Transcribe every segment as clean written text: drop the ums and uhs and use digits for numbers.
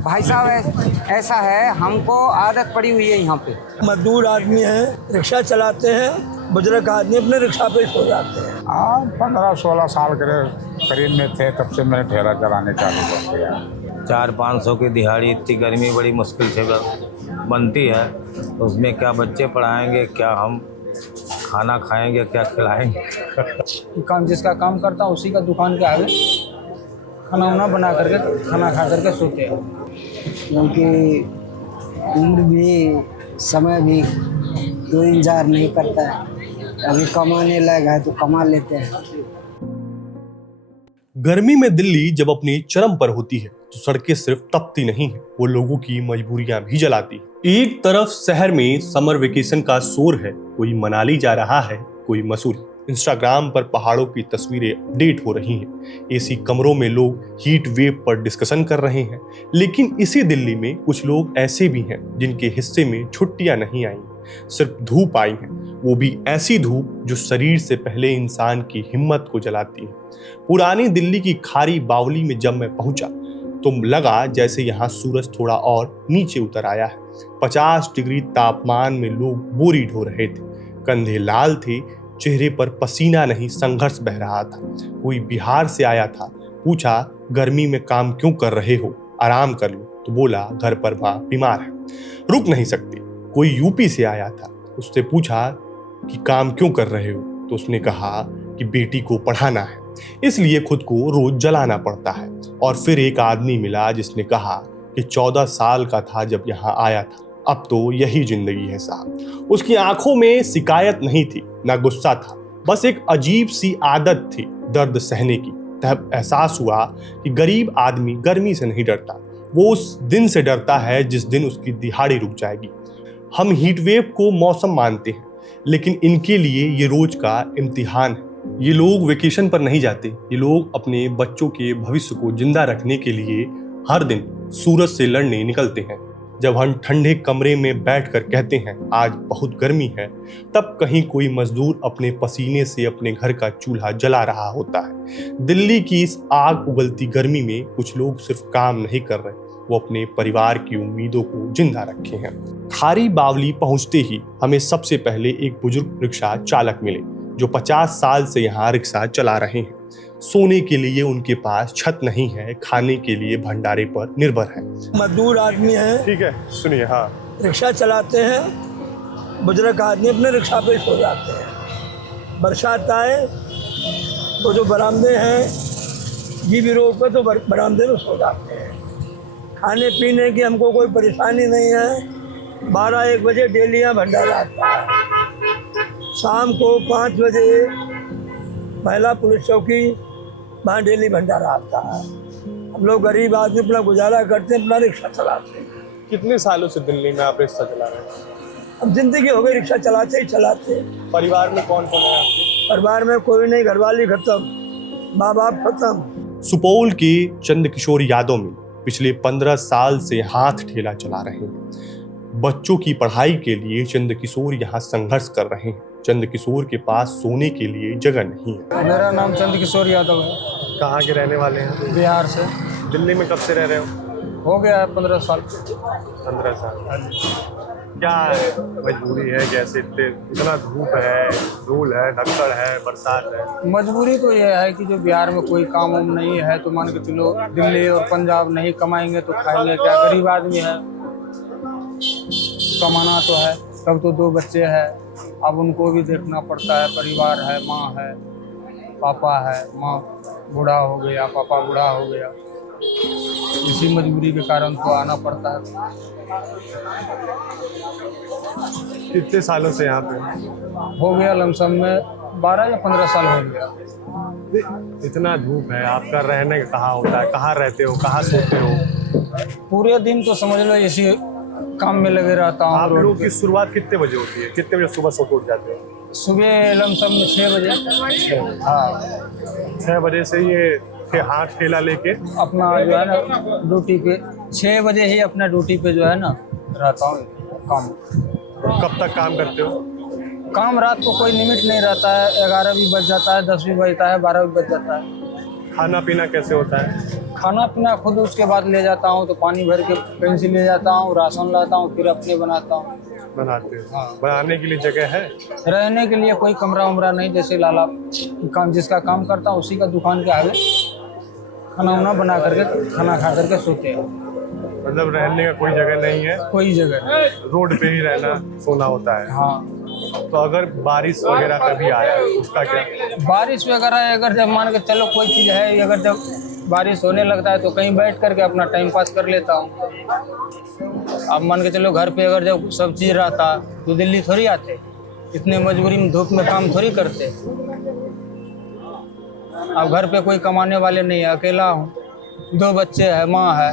भाई साहब ऐसा है, हमको आदत पड़ी हुई है यहाँ पे। मजदूर आदमी है, रिक्शा चलाते हैं, बुजुर्ग आदमी अपने रिक्शा पे सो जाते हैं। 15-16 साल के करीब में थे, तब से मैंने ठेला चलाने चालू कर दिया। 400-500 की दिहाड़ी, इतनी गर्मी बड़ी मुश्किल से बनती है। उसमें क्या बच्चे पढ़ाएंगे, क्या हम खाना खाएंगे, क्या खिलाएंगे। काम जिसका काम करता हूँ उसी का दुकान के आगे खाना वाना बना करके खाना खा करके सोते हैं। क्योंकि उम्र भी समय भी तो इंतजार नहीं करता है। अभी कमाने लायक है तो कमा लेते हैं। गर्मी में दिल्ली जब अपनी चरम पर होती है तो सड़कें सिर्फ तपती नहीं है, वो लोगों की मजबूरियां भी जलाती है। एक तरफ शहर में समर वेकेशन का शोर है, कोई मनाली जा रहा है, कोई मसूरी। इंस्टाग्राम पर पहाड़ों की तस्वीरें अपडेट हो रही हैं। एसी कमरों में लोग हीट वेव पर डिस्कशन कर रहे हैं। लेकिन इसी दिल्ली में कुछ लोग ऐसे भी हैं जिनके हिस्से में छुट्टियां नहीं आई, सिर्फ धूप आई है। वो भी ऐसी धूप जो शरीर से पहले इंसान की हिम्मत को जलाती है। पुरानी दिल्ली की खारी बावली में जब मैं पहुंचा तो लगा जैसे यहाँ सूरज थोड़ा और नीचे उतर आया है। 50 डिग्री तापमान में लोग बोरी ढो रहे थे, कंधे लाल थे, चेहरे पर पसीना नहीं संघर्ष बह रहा था। कोई बिहार से आया था, पूछा गर्मी में काम क्यों कर रहे हो, आराम कर लो, तो बोला घर पर माँ बीमार है, रुक नहीं सकती। कोई यूपी से आया था, उससे पूछा कि काम क्यों कर रहे हो, तो उसने कहा कि बेटी को पढ़ाना है, इसलिए खुद को रोज जलाना पड़ता है। और फिर एक आदमी मिला जिसने कहा कि 14 साल का था जब यहाँ आया था, अब तो यही जिंदगी है साहब। उसकी आंखों में शिकायत नहीं थी, ना गुस्सा था, बस एक अजीब सी आदत थी दर्द सहने की। तब एहसास हुआ कि गरीब आदमी गर्मी से नहीं डरता, वो उस दिन से डरता है जिस दिन उसकी दिहाड़ी रुक जाएगी। हम हीट वेव को मौसम मानते हैं, लेकिन इनके लिए ये रोज का इम्तिहान है। ये लोग वेकेशन पर नहीं जाते, ये लोग अपने बच्चों के भविष्य को जिंदा रखने के लिए हर दिन सूरज से लड़ने निकलते हैं। जब हम ठंडे कमरे में बैठकर कहते हैं आज बहुत गर्मी है, तब कहीं कोई मजदूर अपने पसीने से अपने घर का चूल्हा जला रहा होता है। दिल्ली की इस आग उगलती गर्मी में कुछ लोग सिर्फ काम नहीं कर रहे, वो अपने परिवार की उम्मीदों को जिंदा रखे हैं। खारी बावली पहुंचते ही हमें सबसे पहले एक बुजुर्ग रिक्शा चालक मिले जो 50 साल से यहाँ रिक्शा चला रहे हैं। सोने के लिए उनके पास छत नहीं है, खाने के लिए भंडारे पर निर्भर है। मजदूर आदमी है, ठीक है, सुनिए। हाँ, रिक्शा चलाते हैं, बुजुर्ग आदमी अपने रिक्शा पे सो जाते हैं। बरसात आए तो जो बरामदे हैं जीबी रोड पर, तो बरामदे में सो जाते हैं। खाने पीने की हमको कोई परेशानी नहीं है। 12-1 बजे डेली यहाँ भंडारा आता है। शाम को 5 बजे महिला पुलिस चौकी वहाँ डेली भंडारा आता है। हम लोग गरीब आदमी अपना गुजारा करते हैं, अपना रिक्शा चलाते हैं। कितने सालों से दिल्ली में आप रिक्शा चला रहे हैं? अब जिंदगी हो गई रिक्शा चलाते ही चलाते। परिवार में कौन कौन है आपके? परिवार में कोई नहीं, घरवाली खत्म, माँ बाप खत्म। सुपौल के चंद्रकिशोर यादव में पिछले 15 साल से हाथ ठेला चला रहे हैं। बच्चों की पढ़ाई के लिए चंद्रकिशोर यहाँ संघर्ष कर रहे हैं। चंद्रकिशोर के पास सोने के लिए जगह नहीं है। मेरा नाम चंद्रकिशोर यादव है। कहाँ के रहने वाले हैं? बिहार से। दिल्ली में कब से रह रहे हो? हो गया 15 साल। 15 साल। क्या मजबूरी है, कैसे इतना धूप है, धूल है, धक्कड़ है, बरसात है? मजबूरी तो यह है कि जो बिहार में कोई काम वाम नहीं है, तो मान के चलो दिल्ली और पंजाब नहीं कमाएंगे तो खाएंगे क्या? गरीब आदमी है, कमाना तो है। तब तो 2 बच्चे हैं, अब उनको भी देखना पड़ता है। परिवार है, माँ है, पापा है। माँ बूढ़ा हो गया, पापा बूढ़ा हो गया, इसी मजबूरी के कारण तो आना पड़ता है। कितने सालों से यहाँ पे? हो गया लमसम में 12 या 15 साल हो गया। इतना धूप है, आपका रहने का कहाँ होता है? कहाँ रहते हो, कहाँ सोते हो? पूरे दिन तो समझ लो इसी काम में लगे रहता हूँ। आप लोगों की शुरुआत कितने बजे होती है? कितने बजे सुबह सो के उठ जाते हो? सुबह लमसम में 6 बजे। हाँ, 6 बजे से ये हाथ ठेला लेके अपना जो है ना ड्यूटी पे 6 बजे ही अपना ड्यूटी पे जो है ना रहता हूँ काम। कब तक काम करते हो? काम रात को कोई लिमिट नहीं रहता है। 11 भी बज जाता है, 10 भी बजता है, 12 भी बज जाता है। खाना पीना कैसे होता है? खाना पीना खुद उसके बाद ले जाता हूँ, तो पानी भर के कहीं से ले जाता हूँ, राशन लाता हूँ, फिर अपने बनाता हूँ। बनाते हैं? हाँ। बनाने के लिए जगह है? रहने के लिए कोई कमरा उमरा नहीं, जैसे लाला काम जिसका काम करता हूँ उसी का दुकान के आगे खाना उना बना करके खाना खा करके सोते हैं। मतलब रहने का कोई जगह नहीं है, कोई जगह नहीं। रोड पे ही रहना सोना होता है। हाँ, तो अगर बारिश वगैरह कभी आया उसका क्या? बारिश वगैरह अगर जब मान के चलो कोई चीज़ है, अगर जब बारिश होने लगता है तो कहीं बैठ करके अपना टाइम पास कर लेता हूँ। अब मान के चलो घर पे अगर जब सब चीज़ रहता तो दिल्ली थोड़ी आते, इतने मजबूरी में धूप में काम थोड़ी करते। अब घर पे कोई कमाने वाले नहीं है, अकेला हूँ, 2 बच्चे हैं, माँ है।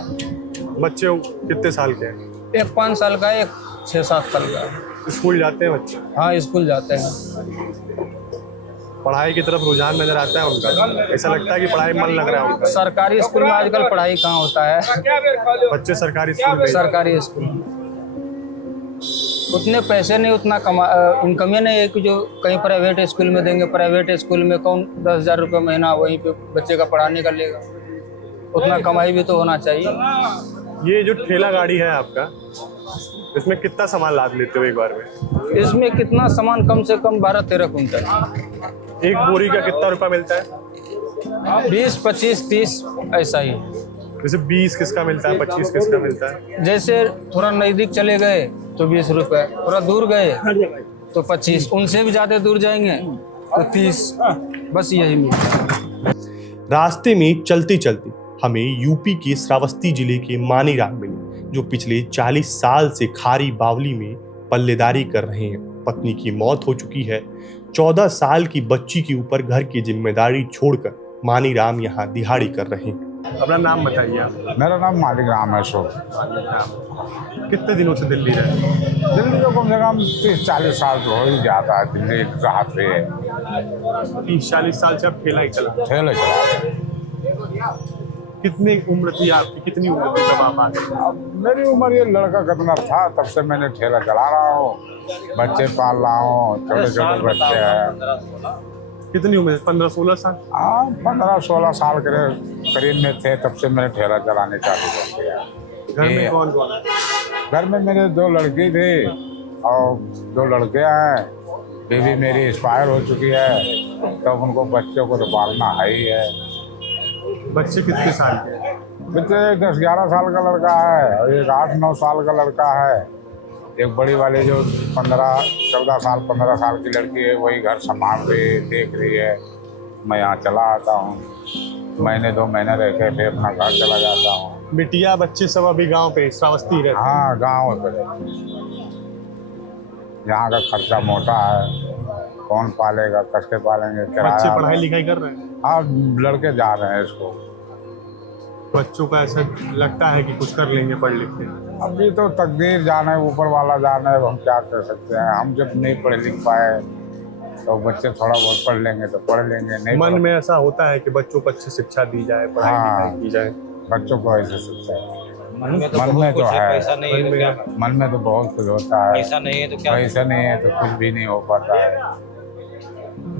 बच्चे कितने साल के हैं? एक 5 साल का है, एक 6-7 साल का है। स्कूल जाते हैं बच्चे? हाँ, स्कूल जाते हैं। पढ़ाई की तरफ रुझान नजर आता है उनका? ऐसा लगता है कि पढ़ाई में मन लग रहा है उनका? सरकारी स्कूल में आजकल पढ़ाई कहाँ होता है। बच्चे सरकारी स्कूल में? सरकारी स्कूल में उतने पैसे नहीं, उतना इनकम ही नहीं है कि जो कहीं प्राइवेट स्कूल में देंगे। प्राइवेट स्कूल में कौन 10,000 रुपये महीना वहीं पे बच्चे का पढ़ाने का लेगा। उतना कमाई भी तो होना चाहिए। ये जो ठेला गाड़ी है आपका, इसमें कितना सामान लाद लेते हो एक बार में? इसमें कितना सामान, कम से कम 12-13 कुंटल। एक बोरी का कितना रुपया मिलता है? 20, 25, 30 ऐसा ही। जैसे 20 किसका मिलता है, 25 किसका मिलता है? जैसे थोड़ा नज़दीक चले गए तो 20 रुपये, थोड़ा दूर गए तो 25, उनसे भी ज़्यादा दूर जाएंगे तो 30, बस यही मिलता है। रास्ते में चलते चलते हमें यूपी के श्रावस्ती जिले के मानीराम मिले, जो पिछले 40 साल से खारी बावली में पल्लेदारी कर रहे हैं। पत्नी की मौत हो चुकी है। 14 साल की बच्ची के ऊपर घर की जिम्मेदारी छोड़कर मानीराम यहाँ दिहाड़ी कर रहे हैं। अपना नाम बताइए आप। मेरा नाम मालिक राम है। सो कितने दिनों से दिल्ली रहे? दिल्ली तो कम से कम 30-40 साल तो हो ही जाता है। दिल्ली राह पे 30-40 साल से आप ठेला ही चला? ठेले चला। कितनी उम्र थी आपकी, कितनी उम्र थी जब आप आ गए? अब मेरी उम्र ये लड़का कितना था तब से मैंने ठेला चला रहा हूँ, बच्चे पाल रहा हूँ, छोटे छोटे बच्चे हैं। कितनी उम्र? 15-16 साल? हाँ, 15-16 साल के करीब में थे तब से मैंने ठेला चलाने चालू कर दिया। घर में कौन कौन है? घर में मेरे 2 लड़की थी और 2 लड़के हैं। बीवी मेरी एक्सपायर हो चुकी है, तो उनको बच्चों को तो पालना है ही है। बच्चे कितने साल के? बच्चे 10-11 साल का लड़का है और एक 8-9 साल का लड़का है। एक बड़ी वाली जो 14 साल 15 साल की लड़की है, वही घर संभाल रही, देख रही है। मैं यहाँ चला आता हूँ, महीने 2 महीने रह के फिर अपना घर चला जाता हूँ। बिटिया बच्चे सब अभी गांव पे श्रावस्ती रहते हैं? हाँ, गाँव पे। यहाँ का खर्चा मोटा है, कौन पालेगा, कैसे पालेंगे? बच्चे पढ़ाई लिखाई कर रहे हैं? हाँ, लड़के जा रहे हैं इसको। बच्चों का ऐसा लगता है कि कुछ कर लेंगे पढ़ लिख के? अभी तो तकदीर जाने, ऊपर वाला जाने, हम क्या कर सकते हैं। हम जब नहीं पढ़ लिख पाए तो बच्चे थोड़ा बहुत पढ़ लेंगे तो पढ़ लेंगे, नहीं मन में ऐसा होता है कि बच्चों को अच्छी शिक्षा दी जाए, पढ़ाई लिखाई की जाए। बच्चों को ऐसे शिक्षा मन में तो मन में तो है, पैसा नहीं है तो क्या? मन में तो बहुत कुछ होता है। पैसा नहीं है तो क्या? पैसा नहीं है तो कुछ भी नहीं हो पाता है।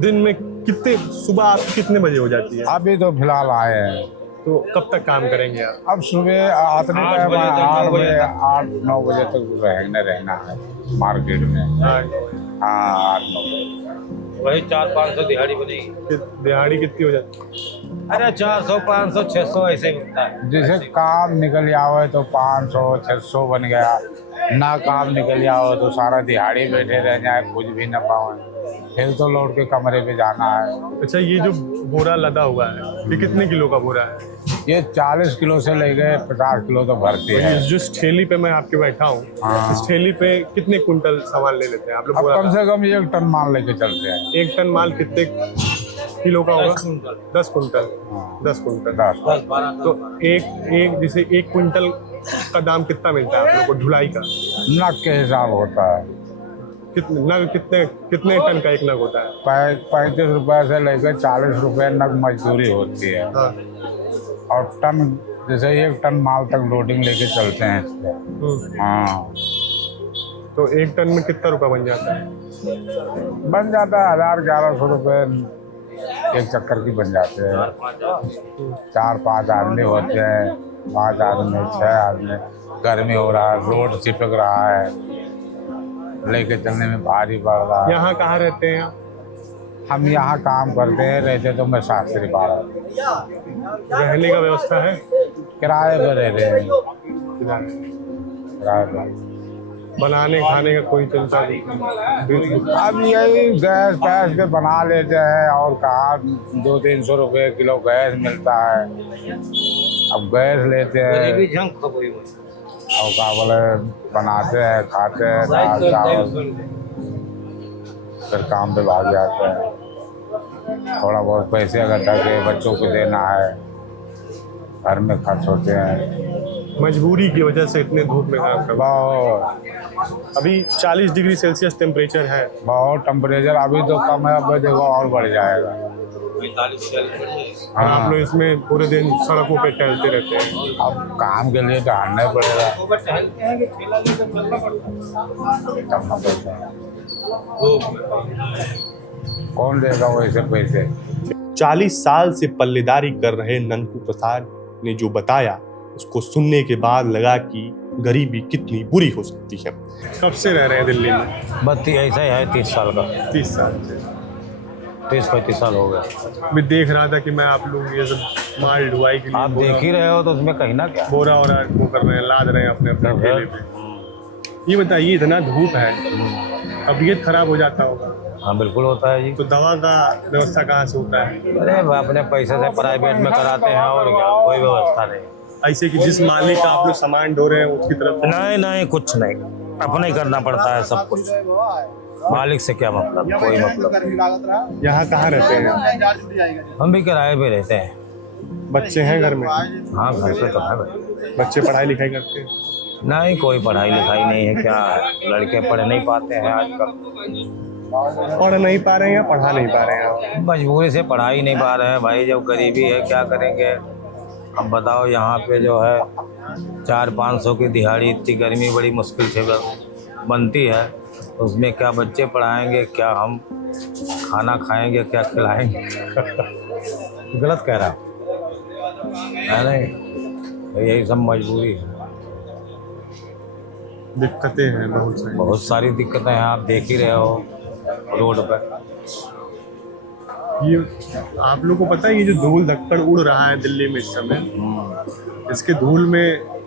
दिन में कितने, सुबह आप कितने बजे हो जाती है? अभी तो फिलहाल आए हैं, तो कब तक काम करेंगे आप? अब सुबह आतने टाइम 8-9 बजे तक रहना है मार्केट में। हाँ, 8-9 बजे। वही 400-500 दिहाड़ी बनेगी। दिहाड़ी कितनी हो जाती है? अरे 400, 500, 600 ऐसे मिलता है। जैसे काम निकल जाओ तो 500-600 बन गया, ना काम निकल जाओ तो सारा दिहाड़ी बैठे रह जाए, कुछ भी ना पाओ, फिर तो लौट के कमरे पे जाना है। अच्छा, ये जो बोरा लदा हुआ है, ये कितने किलो का बोरा है? ये 40 किलो से लेके 50 किलो तो भरती है। जिस ठेली पे मैं आपके बैठा हूँ, हाँ। इस ठेली पे कितने कुंटल सामान ले लेते हैं आप लोग? अब कम से कम 1 टन माल लेके चलते हैं। 1 टन माल कितने किलो का होगा? 10 कुंटल। 10 कुंटल। 10-12 तो एक जैसे 1 कुंटल का दाम कितना मिलता है आप लोग को ढुलाई का? नग के हिसाब होता है। कितने टन का एक नग होता है? 35 रुपए से लेकर 40 रुपए नग मजदूरी होती है। हाँ। और टन, जैसे 1 टन माल तक लोडिंग लेके चलते हैं इस पे। हाँ, तो 1 टन में कितना रुपया बन जाता है? बन जाता है 1000-1100 रुपए एक चक्कर की बन जाते हैं। 4-5 आदमी होते हैं, 5 आदमी 6 आदमी। गर्मी हो रहा है, रोड चिपक रहा है, लेके चलने में भारी पड़ रहा है। यहाँ कहाँ रहते हैं आप? हम यहाँ काम करते हैं, रहते तो मैं शास्त्री पारा। रहने का व्यवस्था है? किराए पर रह रहे हैं, किराए। किराए पर। बनाने खाने का कोई चलता नहीं? अब यही गैस पैस के बना लेते हैं, और कहाँ 200-300 रुपये किलो गैस मिलता है। अब गैस लेते हैं और क्या बोले बनाते हैं, खाते हैं दाल चावल, फिर काम पे भाग जाते हैं। थोड़ा बहुत पैसे इकट्ठा के बच्चों को देना है, घर में खर्च होते हैं। मजबूरी की वजह से इतने धूप में काम कर। बहुत अभी 40 डिग्री सेल्सियस टेम्परेचर है। बहुत टेम्परेचर अभी तो कम है, अब देखो और बढ़ जाएगा। और आप लोग इसमें पूरे दिन सड़कों पे टहलते रहते हैं। अब काम के लिए टहलना ही पड़ेगा, करना पड़ता है। कौन देगा वैसे पैसे? 40 साल से पल्लेदारी कर रहे ननकू प्रसाद ने जो बताया, उसको सुनने के बाद लगा कि गरीबी कितनी बुरी हो सकती है। कब से रह रहे हैं दिल्ली में? बत्ती ऐसा ही है, 30 साल का। 30 साल से। 30-35 साल हो गए। मैं देख रहा था कि मैं आप लोग ये सब माल ढुआई के लिए आप देख ही रहे हो तो उसमें कहीं ना क्या। बोरा और वो कर रहे हैं, लाद रहे हैं अपने अपने ठेले पे। ये बताइए, इतना धूप है, तबीयत खराब हो जाता होगा? हाँ बिल्कुल होता है जी। तो दवा का व्यवस्था कहाँ से होता है? अरे अपने पैसे से प्राइवेट में कराते हैं, और क्या, कोई व्यवस्था नहीं। ऐसे कि जिस मालिक का आप लोग सामान ढो रहे हैं उसकी तरफ? नहीं नहीं, कुछ नहीं, अपने ही करना पड़ता है सब कुछ। मालिक से क्या मतलब, कोई मतलब। यहाँ कहाँ रहते हैं? हम भी किराए पे रहते हैं। बच्चे हैं घर में? हाँ घर पे तो है भाई। बच्चे पढ़ाई लिखाई करते हैं? नहीं, कोई पढ़ाई लिखाई नहीं है। क्या है, लड़के पढ़ नहीं पाते हैं आजकल। पढ़ नहीं पा रहे हैं या पढ़ा नहीं पा रहे हैं आप? मजबूरी से पढ़ा ही नहीं पा रहे हैं भाई, जब गरीबी है क्या करेंगे। अब बताओ, यहाँ पे जो है 400-500 की दिहाड़ी, इतनी गर्मी बड़ी मुश्किल से बनती है, उसमें क्या बच्चे पढ़ाएंगे, क्या हम खाना खाएंगे, क्या खिलाएंगे। गलत कह रहा है नहीं, यही सब मजबूरी है। दिक्कतें हैं बहुत सारी। बहुत सारी दिक्कतें हैं, आप देख ही रहे हो रोड पर। ये आप लोग को पता है, ये जो धूल धक्कड़ उड़ रहा है दिल्ली में इस समय, इसके धूल में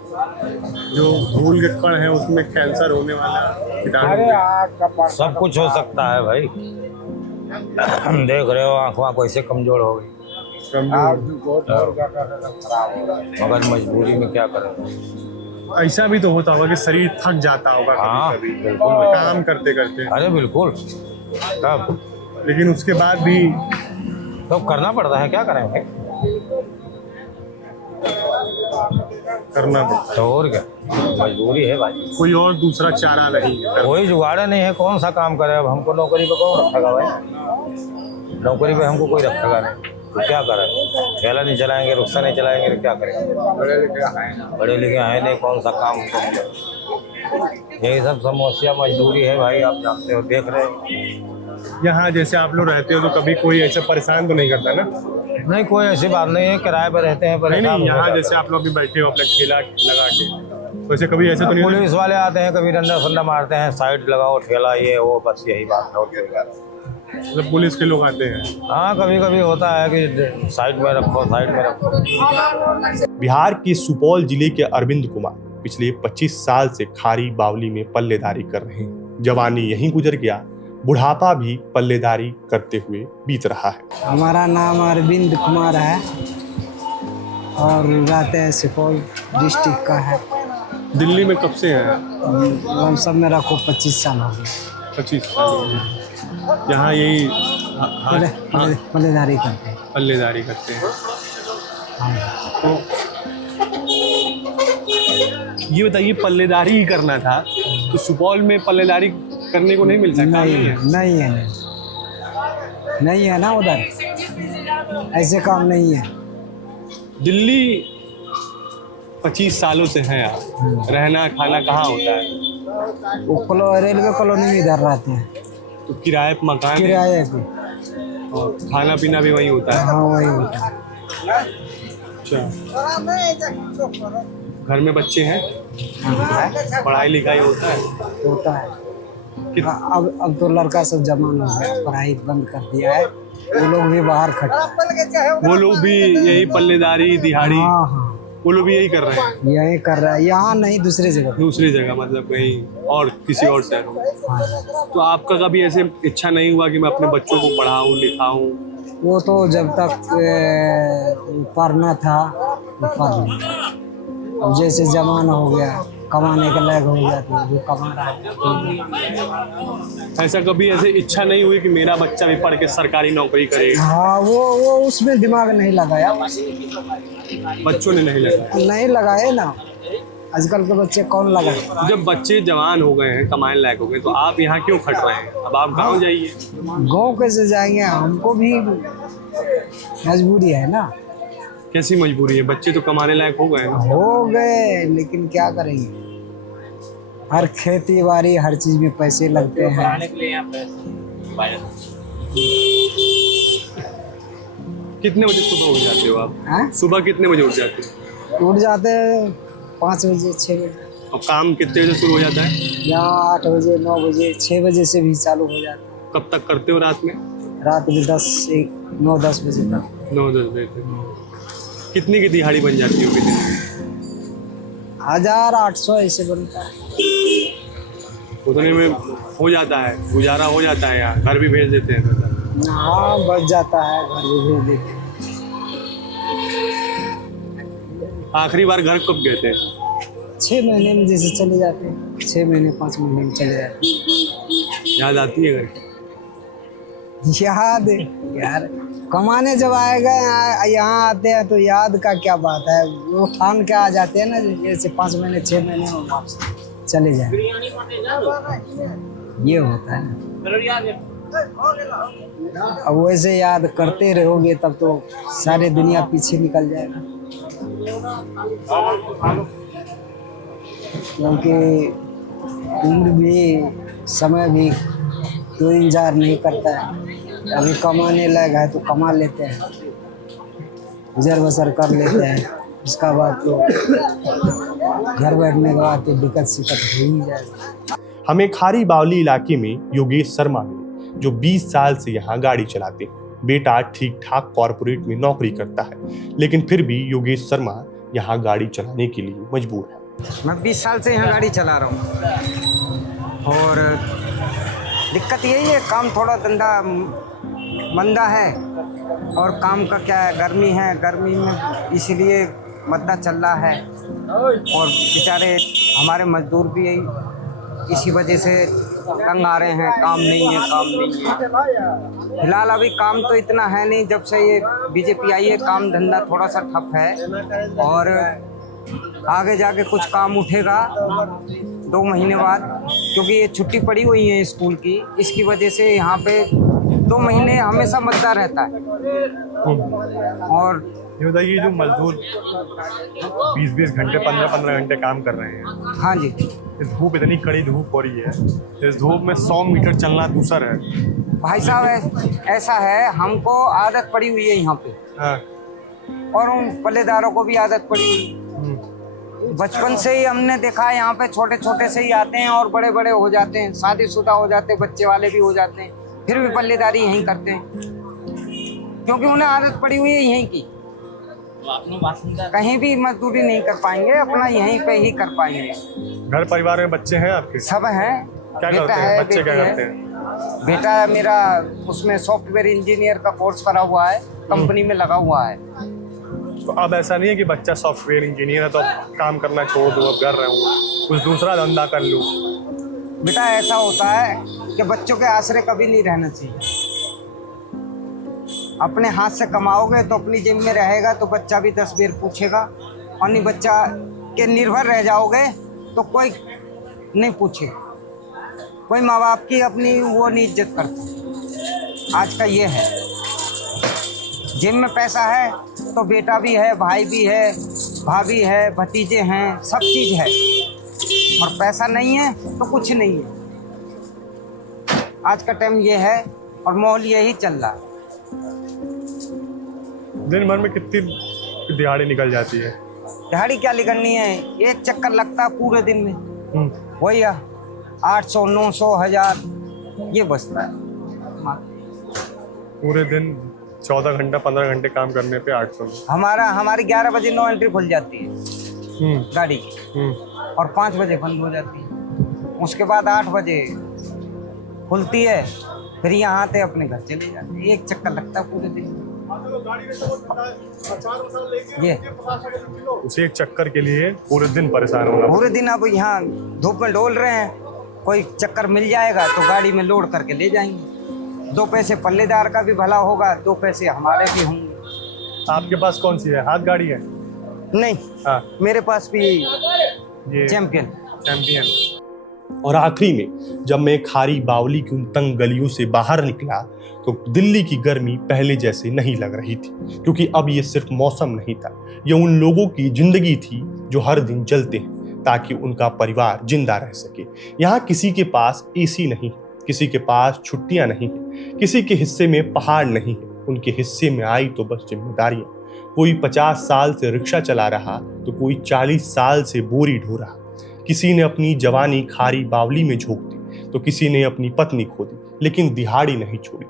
जो धूल के कण है उसमें कैंसर होने वाला कीटाणु सब कुछ हो सकता है भाई। देख रहे हो आँख कैसे कमजोर हो गई। मगर मजबूरी में क्या करें। ऐसा भी तो होता होगा कि शरीर थक जाता होगा हाँ कभी कभी बिल्कुल, काम करते करते। अरे बिल्कुल, तब लेकिन उसके बाद भी तो करना पड़ता है, क्या करेंगे। करना पड़ता तो और क्या, मजबूरी है भाई, है। कोई और दूसरा चारा नहीं है। कोई जुगाड़ नहीं है। कौन सा काम करे अब, हमको नौकरी पे कौन रखेगा भाई। नौकरी पे हमको कोई रखेगा नहीं, तो क्या करें। ठेला नहीं चलाएंगे, रिक्शा नहीं चलाएंगे, तो क्या करेंगे। बड़े लिखे हैं नहीं, कौन सा काम करेंगे। यही सब समस्या मजदूरी है भाई, आप जानते हो, देख रहे हो। यहाँ जैसे आप लोग रहते हो तो कभी कोई ऐसे परेशान तो नहीं करता ना? नहीं, कोई ऐसी बात नहीं है, किराए पर रहते हैं। नहीं नहीं, यहाँ परेशान जैसे आप लोग भी बैठे हो अपना ठेला लगा के, तो ऐसे कभी ऐसे तो नहीं? पुलिस वाले आते हैं, कभी डंडा फंडा मारते हैं, साइड लगाओ ठेला, ये वो, बस यही बात है, और कोई बात नहीं। मतलब पुलिस के लोग आते हैं? हाँ, कभी कभी होता है कि साइड में रखो, साइड में रखो। बिहार के सुपौल जिले के अरविंद कुमार पिछले 25 साल से खारी बावली में पल्लेदारी कर रहे हैं। जवानी यहीं गुजर गया, बुढ़ापा भी पल्लेदारी करते हुए बीत रहा है। हमारा नाम अरविंद कुमार है और रहते हैं सुपौल डिस्ट्रिक्ट का है। दिल्ली में कब से हैं? हम सब मेरा को 25 साल हो गए। 25 साल हो गए। यहाँ यही पल्लेदारी करते हैं। पल्लेदारी करते हैं। तो ये बताइए, पल्लेदारी ही करना था तो सुपौल में पल्लेदारी करने को नहीं मिल सकता? नहीं है ना, उधर ऐसे काम नहीं है। दिल्ली 25 सालों से हैं आप, रहना खाना कहाँ होता है? वो रेलवे कॉलोनी में इधर रहते हैं। तो किराए पे मकान है? किराए पे और खाना पीना भी वहीं होता है? हाँ वही होता है। अच्छा, घर में बच्चे हैं, हाँ, पढ़ाई लिखाई होता है? होता है। कित- हाँ, अब तो लड़का सब जमान हो गया, पढ़ाई बंद कर दिया है, वो लोग भी बाहर खट रहे हैं। वो लोग भी यही पल्लेदारी दिहाड़ी, हाँ हाँ वो लोग भी यही कर रहे हैं? यही कर रहा है, यहाँ नहीं दूसरे जगह। दूसरी जगह मतलब कहीं और, किसी और शहर में? तो आपका कभी ऐसे इच्छा नहीं हुआ कि मैं अपने बच्चों को पढ़ाऊं लिखाऊं? वो तो जब तक पढ़ना था वो पढ़ लिया। अब जैसे जमाना हो गया, कमाने के लायक हो गया, तो जो कमा रहा है। ऐसा कभी ऐसे इच्छा नहीं हुई कि मेरा बच्चा भी पढ़ के सरकारी नौकरी करे? हाँ वो उसमें दिमाग नहीं लगाया, बच्चों ने नहीं लगाया? नहीं लगाए ना, आजकल के बच्चे कौन लगाए। जब बच्चे जवान हो गए हैं, कमाने लायक हो गए, तो आप यहाँ क्यों खट रहे हैं? अब आप गाँव जाइए। गाँव कैसे जाएंगे, हमको भी मजबूरी है ना। कैसी मजबूरी है? बच्चे तो कमाने लायक हो गए हैं। हो गए, लेकिन क्या करेंगे, हर खेती बाड़ी हर चीज में पैसे लगते हैं। कितने बजे सुबह उठ जाते हो आप? हाँ? सुबह कितने बजे उठ जाते हो? उठ जाते हैं 5 बजे 6 बजे, और काम कितने बजे शुरू हो जाता है? यहाँ 8 बजे 9 बजे 6 बजे से भी चालू हो जाता है। कब तक करते हो रात में? रात में 9-10 बजे तक। 9-10 बजे तक। कितनी की दिहाड़ी बन जाती है कितनी? 1800 ऐसे बनता है। उतने में हो जाता है, गुजारा हो जाता है? यहाँ घर भी भेज देते हैं? हाँ बच जाता है, घर भी भेज देते हैं। आखिरी बार घर कब गए थे? 6 महीने में जैसे चले जाते हैं, 6 महीने 5 महीने में चले जाते हैं। याद आती है घर? याद है यार, कमाने जब आएगा यहाँ आते हैं तो याद का क्या बात है, वो ठान के आ जाते हैं ना, जैसे 5 महीने 6 महीने में वापस चले जाए, ये होता है ना। अब वैसे याद करते रहोगे तब तो सारे दुनिया पीछे निकल जाएगा, क्योंकि उम्र भी समय भी तो इंतजार नहीं करता है। अभी कमाने लायक है तो कमा लेते हैं, गुजर बसर कर लेते हैं, उसका बाद तो घर बैठने के बाद तो दिक्कत सिक्कत हो ही जाएगी। हमें खारी बावली इलाके में योगेश शर्मा मिले, जो 20 साल से यहाँ गाड़ी चलाते हैं। बेटा ठीक ठाक कॉरपोरेट में नौकरी करता है, लेकिन फिर भी योगेश शर्मा यहाँ गाड़ी चलाने के लिए मजबूर है। मैं 20 साल से यहाँ गाड़ी चला रहा हूँ, और दिक्कत यही है, काम थोड़ा धंधा मंदा है, और काम का क्या है, गर्मी है, गर्मी में इसलिए मंदा चल रहा है, और बेचारे हमारे मजदूर भी इसी वजह से तंग आ रहे हैं, काम नहीं है, काम नहीं है। फिलहाल अभी काम तो इतना है नहीं, जब से ये बीजेपी आई है काम धंधा थोड़ा सा ठप है, और आगे जाके कुछ काम उठेगा 2 महीने बाद, क्योंकि ये छुट्टी पड़ी हुई है स्कूल की, इसकी वजह से यहाँ पे 2 महीने हमेशा मद्दा रहता है। और ये बताइए, जो मजदूर 20-20 घंटे 15-15 घंटे काम कर रहे हैं, हाँ जी, इस धूप, इतनी कड़ी धूप हो रही है, इस धूप में 100 मीटर चलना दूसर है। भाई साहब ऐसा है, हमको आदत पड़ी हुई है यहाँ पे, हाँ। और उन पल्लेदारों को भी आदत पड़ी हुई। बचपन से ही हमने देखा है, यहाँ पे छोटे छोटे से ही आते हैं और बड़े बड़े हो जाते हैं, शादीशुदा हो जाते हैं, बच्चे वाले भी हो जाते हैं, फिर भी पल्लेदारी यहीं करते हैं, क्योंकि उन्हें आदत पड़ी हुई है यहीं की। कहीं भी मजदूरी नहीं कर पाएंगे, अपना यहीं पे ही कर पाएंगे। घर परिवार में बच्चे हैं आपके? सब हैं, क्या करते हैं बच्चे? क्या करते हैं? बेटा मेरा उसमें सॉफ्टवेयर इंजीनियर का कोर्स करा हुआ है, कंपनी में लगा हुआ है। तो अब ऐसा नहीं है कि बच्चा सॉफ्टवेयर इंजीनियर है तो अब काम करना छोड़ दो, अब घर रहूँ, कुछ दूसरा धंधा कर लूँ? बेटा ऐसा होता है कि बच्चों के आसरे कभी नहीं रहना चाहिए। अपने हाथ से कमाओगे तो अपनी जेब में रहेगा, तो बच्चा भी 10 बेर पूछेगा, और नहीं बच्चा के निर्भर रह जाओगे तो कोई नहीं पूछेगा, कोई माँ बाप की अपनी वो नहीं इज्जत करता। आज का ये है, जेब में पैसा है तो बेटा भी है, भाई भी है, भाभी है, भतीजे हैं, सब चीज़ है, और पैसा नहीं है तो कुछ नहीं है। आज का टाइम ये है और माहौल यही चल रहा है। दिन भर में कितनी दिहाड़ी निकल जाती है? दिहाड़ी क्या निकलनी है, एक चक्कर लगता है पूरे दिन में, वही 800 900 1000 ये बचता है। पूरे दिन 14 घंटा 15 घंटे काम करने पे 800। हमारी 11 बजे नो एंट्री खुल जाती है गाड़ी की, और 5 बजे बंद हो जाती है। उसके बाद 8 बजे खुलती है, फिर यहाँ आते अपने घर चले जाते हैं। एक चक्कर लगता है पूरे दिन ये। उसी एक चक्कर के लिए पूरे दिन परेशान होना। पूरे दिन अब यहाँ धूप में डोल रहे हैं, कोई चक्कर मिल जाएगा तो गाड़ी में लोड करके ले जाएंगे। 2 पैसे पल्लेदार का भी भला होगा, 2 पैसे हमारे भी होंगे। आपके पास कौन सी है, हाथ गाड़ी है? नहीं, हाँ, मेरे पास भी ये चैंपियन। और आखिरी में जब मैं खारी बावली की उन तंग गलियों से बाहर निकला तो दिल्ली की गर्मी पहले जैसे नहीं लग रही थी, क्योंकि अब ये सिर्फ मौसम नहीं था, ये उन लोगों की जिंदगी थी जो हर दिन जलते हैं ताकि उनका परिवार जिंदा रह सके। यहाँ किसी के पास एसी नहीं, किसी के पास छुट्टियां नहीं, किसी के हिस्से में पहाड़ नहीं है, उनके हिस्से में आई तो बस जिम्मेदारियां। कोई 50 साल से रिक्शा चला रहा तो कोई 40 साल से बोरी ढो रहा। किसी ने अपनी जवानी खारी बावली में झोंक दी तो किसी ने अपनी पत्नी खो दी, लेकिन दिहाड़ी नहीं छोड़ी।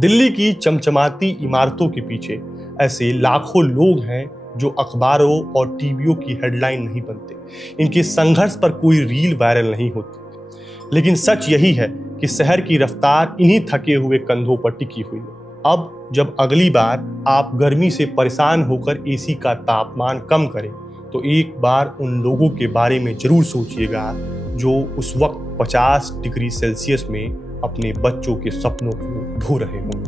दिल्ली की चमचमाती इमारतों के पीछे ऐसे लाखों लोग हैं जो अखबारों और टीवियों की हेडलाइन नहीं बनते, इनके संघर्ष पर कोई रील वायरल नहीं होती। लेकिन सच यही है कि शहर की रफ्तार इन्हीं थके हुए कंधों पर टिकी हुई है। अब जब अगली बार आप गर्मी से परेशान होकर एसी का तापमान कम करें तो एक बार उन लोगों के बारे में जरूर सोचिएगा जो उस वक्त 50 डिग्री सेल्सियस में अपने बच्चों के सपनों को ढो रहे होंगे।